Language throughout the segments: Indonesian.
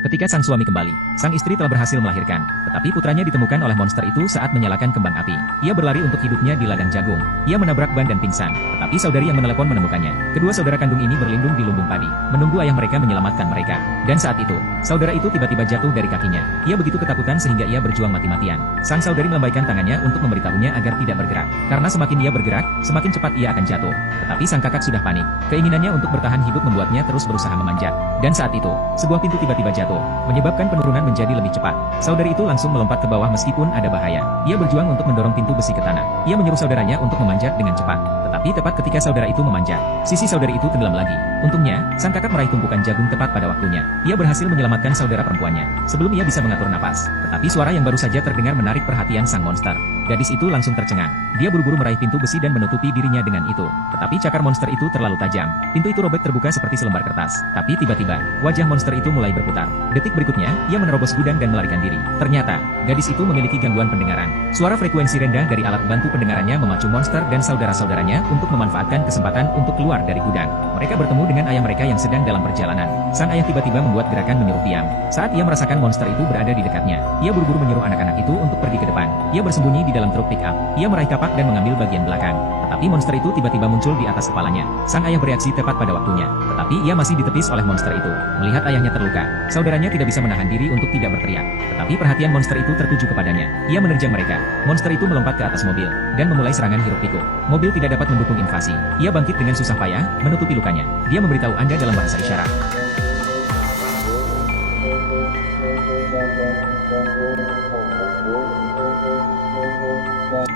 Ketika sang suami kembali, sang istri telah berhasil melahirkan, tetapi putranya ditemukan oleh monster itu saat menyalakan kembang api. Ia berlari untuk hidupnya di ladang jagung. Ia menabrak ban dan pingsan, tetapi saudari yang menelepon menemukannya. Kedua saudara kandung ini berlindung di lumbung padi, menunggu ayah mereka menyelamatkan mereka. Dan saat itu, saudara itu tiba-tiba jatuh dari kakinya. Ia begitu ketakutan sehingga ia berjuang mati-matian. Sang saudari melambaikan tangannya untuk memberitahunya agar tidak bergerak, karena semakin ia bergerak, semakin cepat ia akan jatuh. Tetapi sang kakak sudah panik. Keinginannya untuk bertahan hidup membuatnya terus berusaha memanjat. Dan saat itu, sebuah pintu tiba-tiba jatuh, menyebabkan penurunan menjadi lebih cepat. Saudari itu langsung melompat ke bawah meskipun ada bahaya. Ia berjuang untuk mendorong pintu besi ke tanah. Ia menyuruh saudaranya untuk memanjat dengan cepat. Tetapi tepat ketika saudara itu memanjat, sisi saudari itu tenggelam lagi. Untungnya, sang kakak meraih tumpukan jagung tepat pada waktunya. Ia berhasil menyelamatkan saudara perempuannya, sebelum ia bisa mengatur napas. Tetapi suara yang baru saja terdengar menarik perhatian sang monster. Gadis itu langsung tercengang. Dia buru-buru meraih pintu besi dan menutupi dirinya dengan itu. Tetapi cakar monster itu terlalu tajam. Pintu itu robek terbuka seperti selembar kertas. Tapi tiba-tiba, wajah monster itu mulai berputar. Detik berikutnya, ia menerobos gudang dan melarikan diri. Ternyata, gadis itu memiliki gangguan pendengaran. Suara frekuensi rendah dari alat bantu pendengarannya memacu monster dan saudara-saudaranya untuk memanfaatkan kesempatan untuk keluar dari gudang. Mereka bertemu dengan ayah mereka yang sedang dalam perjalanan. Sang ayah tiba-tiba membuat gerakan menyuruh diam. Saat ia merasakan monster itu berada di dekatnya, ia buru-buru menyuruh anak-anak itu untuk pergi ke depan. Ia bersembunyi di dalam truk pick-up. Ia meraih kapak dan mengambil bagian belakang. Tetapi monster itu tiba-tiba muncul di atas kepalanya. Sang ayah bereaksi tepat pada waktunya. Tetapi ia masih ditepis oleh monster itu. Melihat ayahnya terluka, saudaranya tidak bisa menahan diri untuk tidak berteriak. Tetapi perhatian monster itu tertuju kepadanya. Ia menerjang mereka. Monster itu melompat ke atas mobil dan memulai serangan hiruk-pikuk. Mobil tidak dapat mendukung invasi. Ia bangkit dengan susah payah, menutupi lukanya. Dia memberitahu Anda dalam bahasa isyarat.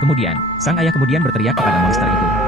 Kemudian, sang ayah kemudian berteriak kepada monster itu.